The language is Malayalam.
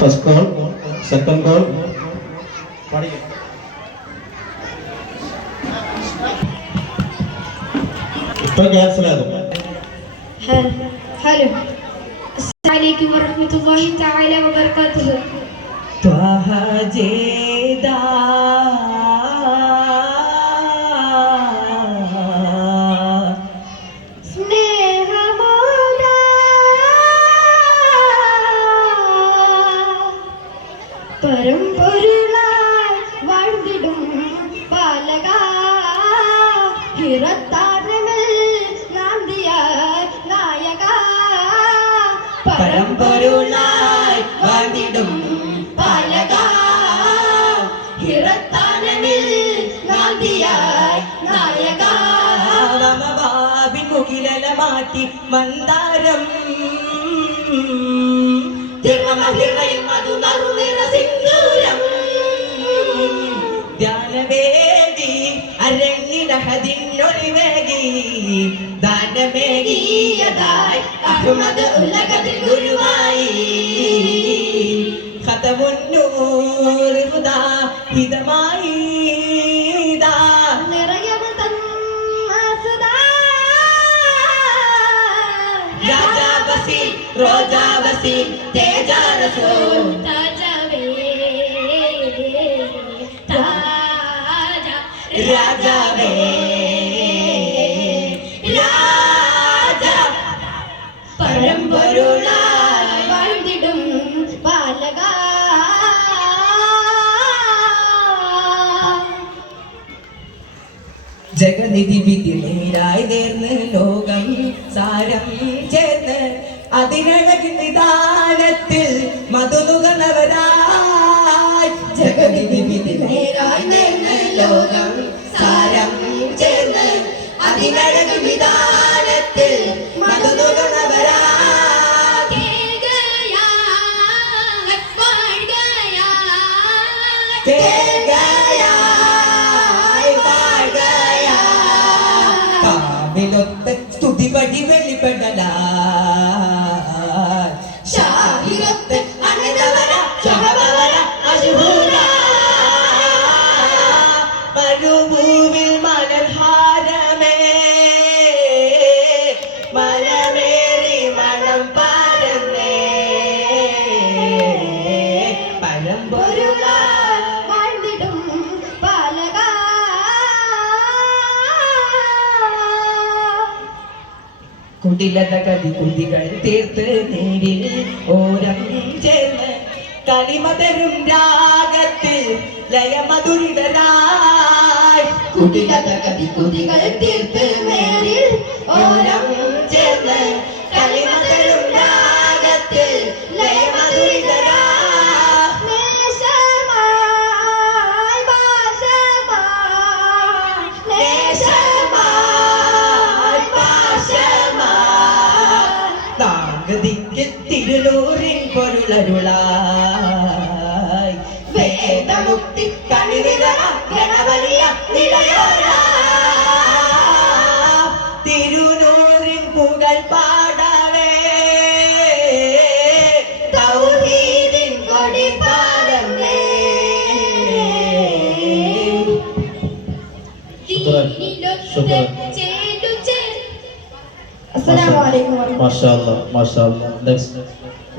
First call, second call. ഇപ്പൊ ക്യാൻസൽ ആകും. ഹലോ അസ്സലാമു വറഹ്മത്തുള്ളാഹി തആല വബറകാതുഹു. ത്വഹ ജേദാ പരമ്പൊരുളായി வாழ்ந்திடும் பாலகா ഹിറത്താരമിൽ നാന്ദിയായി നായകാ പരമ്പൊരുളായി வாழ்ந்திடும் പാലകാ ഹിറത്താരമിൽ നാന്ദിയായി നായകാ വമവാവിൻ മുകിലല മാറ്റി മന്ദാരം തിരുമഹിറയിൽ മധുനറുനിറ സിന്ദൂരം ധ്യാനവേദി അരങ്ങിടഹതിന്നൊളിവേകി ദാനമേകിയതായി അഹ്മദ് ഉലകതിൽ ഗുരുവായി ഖതമുന്നൂർ ഹുദാ ഹിതമായി നിറയവൾ തന്നാസുദാ രാജാ വസീം റോജാ വസീം തേജാ റസൂൽ താജാവേ താജാ രാജാവേ രാജാ പരമ്പൊരുളായി வாழ்ந்திடும் பாலகா ജഗനിധി വിധി നേരായി നേർന്ന് ലോകം സാരം ചേർന്ന് അതിനഴകിൻ നിദാനത്തിൽ മധുനുകർന്നവരായി ജഗനിധി വിധി നേരായി നേർന്ന് ലോകം സാരം ചേർന്ന് അതിനഴകിൻ നിദാനത്തിൽ മധുനുകർന്നവരായി സ്തുതി വഴി വെളിപ്പെടല ഷാഹിറത്ത് അനന്തവര ശഹബവര അശുഹൂര മരുഭൂവിൽ മലർഹാരമേ മലമേറി മണം പാരന്നേ പരമ്പൊരുളായി வாழ்ந்திடும் பாலகா കുടിലത കവി കുതികൾ തീർത്ത് നേരിൽ ഓരം ചേർന്ന് കളിമതരും രാഗത്തിൽ ലയമധുരിതരായി കുടിലത കവി കുതികൾ തീർത്ത് നേരിൽ ഓരം ചേർന്ന് കളിമതരും രാഗത്തിൽ ലയമധുരിതരായി നേശമായി ഭാഷമായി ദേശമായി പാശമായി താങ്കതിക്ക് തിരുനൂറിൻ പൊരുളരുളായി വേദമുക്തി കണിനിറ ഗണവലിയ നിലയോര തിരുനൂറിൻ പുകൾ പാടവേ തൗഹീദിൻ കൊടി പാടവേ ശുക്രൻ. അസ്സലാമു അലൈക്കും മാഷാ അല്ലാഹ്. Next.